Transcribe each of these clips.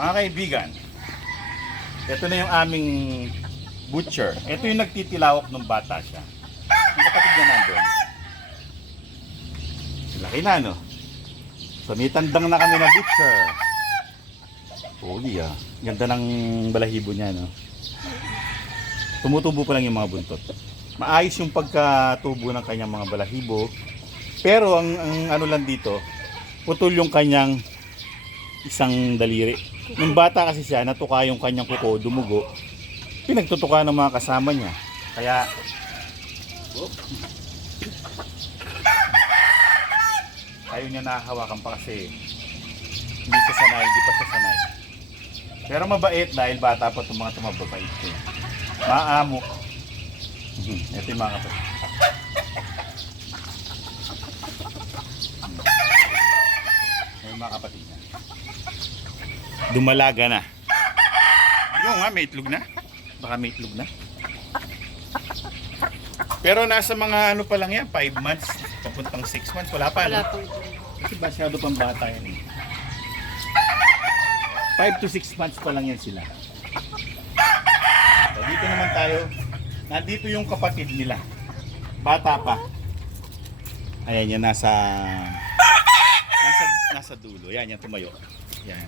Mga kaibigan, ito na yung aming butcher. Ito yung nagtitilawak ng bata siya. Yung kapatid niya nandun. Laki na, no? So, may tandang na kami na butcher. Holy, ah. Ganda ng balahibo niya, no? Tumutubo pa lang yung mga buntot. Maayos yung pagkatubo ng kanyang mga balahibo. Pero ang ano lang dito, putol yung kanyang isang daliri. Nung bata kasi siya, natuka yung kanyang kuko, dumugo. Pinagtutuka ng mga kasama niya. Kaya, ayaw niya nahahawakan pa kasi hindi siya sanay, hindi pa siya sanay. Pero mabait dahil bata pa itong mga tumababait ko. Maamo. Ito yung mga kapatid. Ito yung mga kapatid niya. Dumalaga na. Yung nga, may itlog na. Baka may itlog na. Pero nasa mga ano pa lang yan, 5 months, papuntang 6 months, wala pa. Wala No? po. Kasi masyado pang bata yan eh. 5 to 6 months pa lang yan sila. So, dito naman tayo. Nandito yung kapatid nila. Bata pa. Ayan yan, nasa dulo. Yan, yan tumayo. Yan.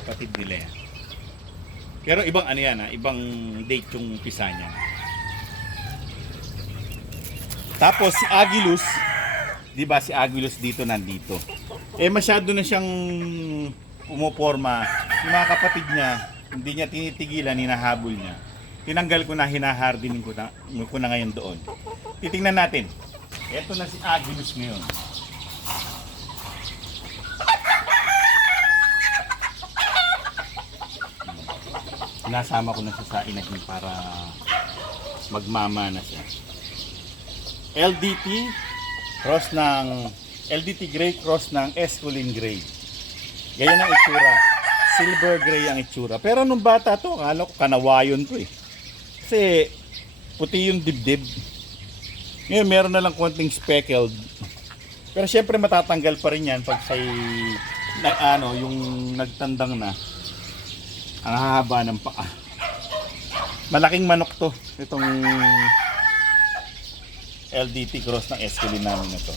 Kapatid nila yan. Pero ibang ano yan ha, ibang date yung pisa niya. Tapos si Agilus, di ba si Agilus dito nandito. Eh masyado na siyang pumoporma. Yung mga kapatid niya, hindi niya tinitigilan, hinahabol niya. Tinanggal ko na, hinahardinin ko na ngayon doon. Titingnan natin. Ito na si Agilus ngayon. Nasama ko na siya sa inahin para magmama na siya. LDT cross ng LDT gray cross ng Esculin gray. Ganyan ang itsura. Silver gray ang itsura. Pero nung bata to, akala ko kanawayon to eh. Kasi puti yung dibdib. Ngayon meron na lang konting speckled. Pero syempre matatanggal pa rin yan pag siya'y yung nagtandang na. Ang hahaba ng paa. Malaking manok to. Itong LDT cross ng Esculin namin na to.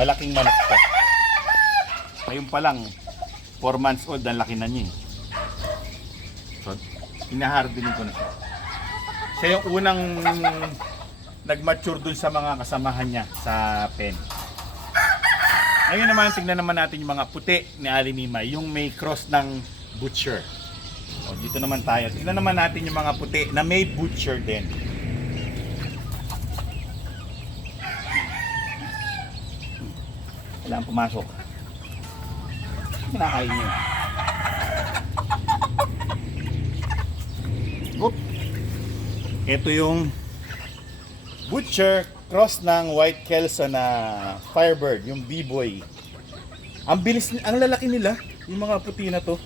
Malaking manok to. Ngayon pa lang, 4 months old, ang laki na niya. So, hinahardinin ko na siya. Siya yung unang nag-mature dun sa mga kasamahan niya sa pen. Ngayon naman, tingnan naman natin yung mga puti ni Ali Mimay, yung may cross ng butcher. O, dito naman tayo. Tingnan naman natin yung mga puti na may butcher din. Kailangan pumasok. Kinakain niyo. Oop. Ito yung butcher cross ng White Kelso na Firebird, yung B-boy. Ang bilis, ang lalaki nila, yung mga puti na to.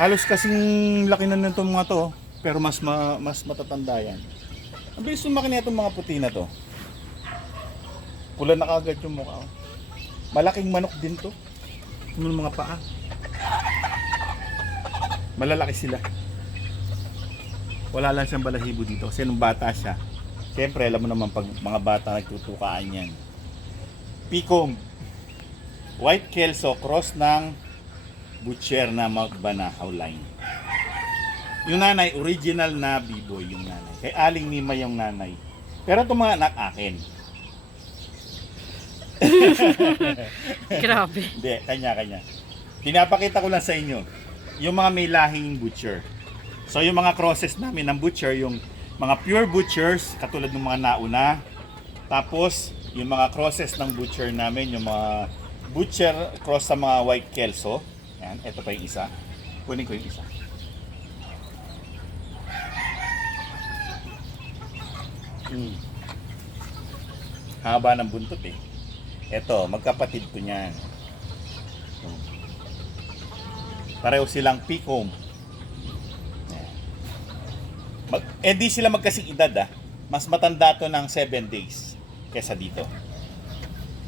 Halos kasing laki na nito mga to, pero mas matatanda yan. Ang bilis lumaki na itong mga puti na to. Pula na kagad yung mukha. Malaking manok din to. Yung mga paa. Malalaki sila. Wala lang siyang balahibo dito kasi nung bata siya. Siyempre alam mo naman pag mga bata nagtutukaan yan. Picom. White Kelso cross ng butcher na Mount Banahaw line. Yung nanay, original na B-boy yung nanay. Kay Aling Mima yung nanay. Pero itong mga anak akin. Grabe. Hindi, kanya-kanya. Pinapakita ko lang sa inyo yung mga may lahing butcher. So yung mga crosses namin ng butcher, yung mga pure butchers, katulad ng mga nauna. Tapos yung mga crosses ng butcher namin, yung mga butcher cross sa mga White Kelso. Yan, ito pa yung isa. Kunin ko yung isa. Haba ng buntot eh. Ito, magkapatid ko niyan. Pareho silang Picom. Di sila magkasing edad ah. Mas matanda to ng 7 days kesa dito.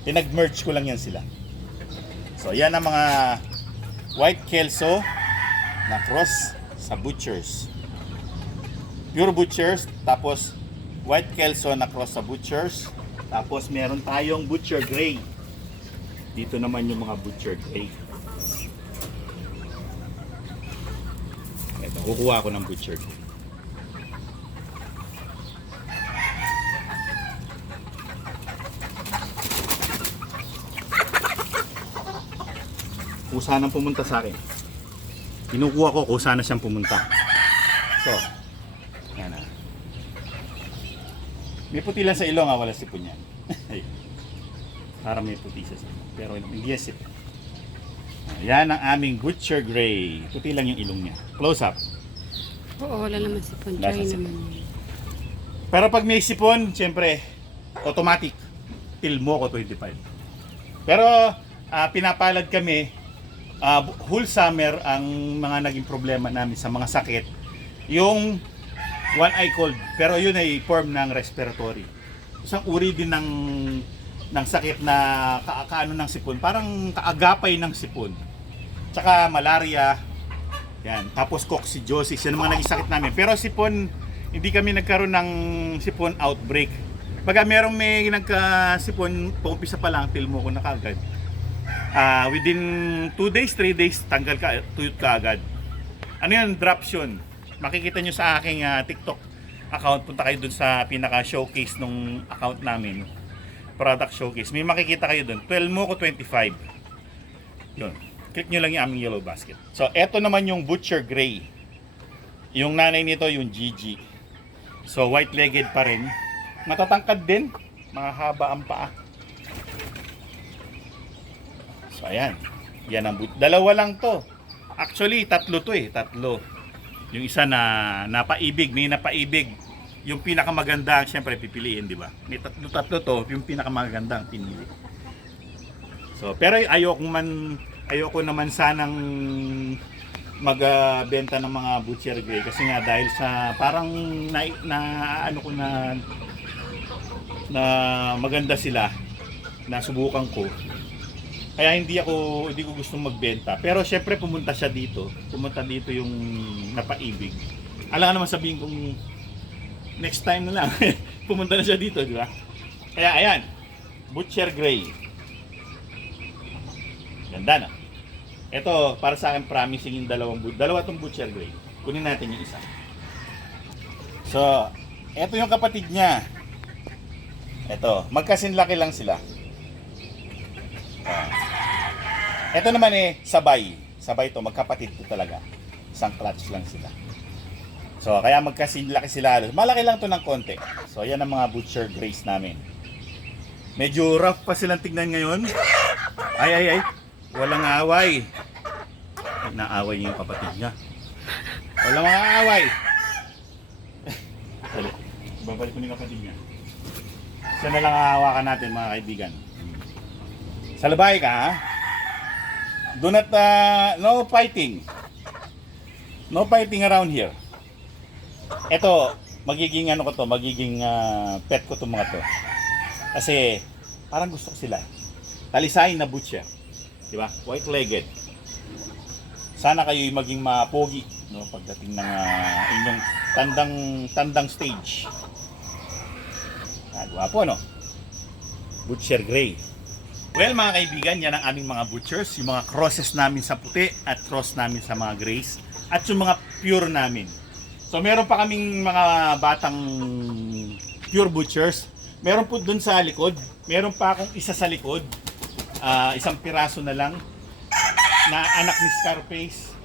Pinag-merge ko lang yan sila. So yan ang mga White Kelso na cross sa Butchers. Pure Butchers, tapos White Kelso na cross sa Butchers. Tapos meron tayong Butcher Gray. Dito naman yung mga Butcher Gray. Ito, kukuha ako ng Butcher Gray. Kusa nang pumunta sa akin. Kinukuha ko kung saan na siyang pumunta. So, yan na. May puti lang sa ilong, wala sipon yan. Parang may puti sa ilong. Pero hindi yan sipon. Yan ang aming Butcher Gray. Puti lang yung ilong niya. Close up. Oo, wala naman sipon. Wala Try sa naman. Pero pag may sipon, siyempre, automatic. Till mo ko 25. Pero pinapalad kami, whole summer ang mga naging problema namin sa mga sakit. Yung one eye cold, pero yun ay form ng respiratory. Isang uri din ng sakit na kaano ng sipon, parang kaagapay ng sipon. Tsaka malaria, yan. Tapos coccidiosis, yan ang mga naging sakit namin. Pero sipon, hindi kami nagkaroon ng sipon outbreak. Pagka merong may nagka-sipon, paumpisa pa lang, till mo ko na kagad. Within 2 days, 3 days, tanggal ka, tuyot ka agad. Ano yun? Drops yun. Makikita nyo sa aking TikTok account. Punta kayo dun sa pinaka-showcase nung account namin. Product showcase. May makikita kayo dun. 12 mo ko 25. Yun. Click nyo lang yung aming yellow basket. So, eto naman yung Butcher Gray. Yung nanay nito, yung Gigi. So, white-legged pa rin. Matatangkad din. Mahaba ang paa. So, ayan. Yan ang dalawa lang to. Actually, tatlo to eh. Tatlo. Yung isa na napaibig. May napaibig. Yung pinakamaganda, siyempre pipiliin, di ba? May tatlo to. Yung pinakamaganda ang pinili. So, pero ayoko naman sanang magbenta ng mga Butcher Gray. Kasi nga dahil sa parang ano ko na maganda sila. Nasubukan ko. Kaya hindi ko gustong magbenta. Pero syempre pumunta dito yung napaibig. Alam naman sabihin kong next time na lang. Pumunta na siya dito, di ba? Kaya ayan, Butcher Gray. Ganda na. Ito, para sa akin promising yung dalawa tong Butcher Gray. Kunin natin yung isa. So, ito yung kapatid niya. Ito, magkasinlaki lang sila. Ito naman sabay. Sabay to, magkapatid to talaga. Isang clutch lang sila. So, kaya magkasinlaki sila. Malaki lang to ng konti. So, yan ang mga Butcher Grays namin. Medyo rough pa silang tignan ngayon. Ay. Walang away. Naaway niya yung kapatid niya. Walang mga away. Babalik ko ni kapatid niya. Siya na lang hahawakan natin mga kaibigan. Sa labay ka ha? Do not, no fighting. No fighting around here. Ito, magiging pet ko itong mga to. Kasi, parang gusto ko sila. Talisayin na butcher. Diba? White-legged. Sana kayo maging mapogi, no? Pagdating ng inyong tandang stage. Gwapo, no? Butcher Gray. Well, mga kaibigan, yan ang aming mga butchers. Yung mga crosses namin sa puti at cross namin sa mga grays. At yung mga pure namin. So, meron pa kaming mga batang pure butchers. Meron po dun sa likod. Meron pa akong isa sa likod. Isang piraso na lang. Na anak ni Scarface.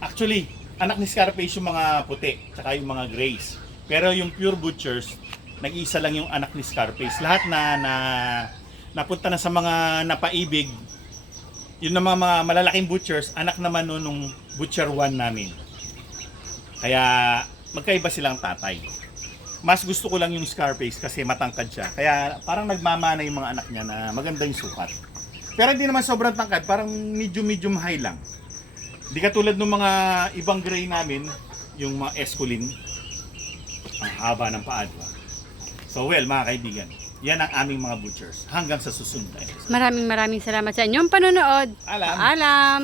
Actually, anak ni Scarface yung mga puti. Tsaka yung mga grays. Pero yung pure butchers, nag-iisa lang yung anak ni Scarface. Lahat napunta na sa mga napaibig. Yun na mga malalaking butchers, anak naman nung Butcher 1 namin. Kaya magkaiba silang tatay. Mas gusto ko lang yung Scarface kasi matangkad siya. Kaya parang nagmamana yung mga anak niya na maganda yung sukat. Pero hindi naman sobrang tangkad, parang medium high lang. Hindi katulad ng mga ibang gray namin, yung mga Esculin. Ang haba ng paa, diba? So well, mga kaibigan, yan ang aming mga butchers. Hanggang sa susunod na episode. Maraming salamat sa inyong panonood. Alam. Paalam.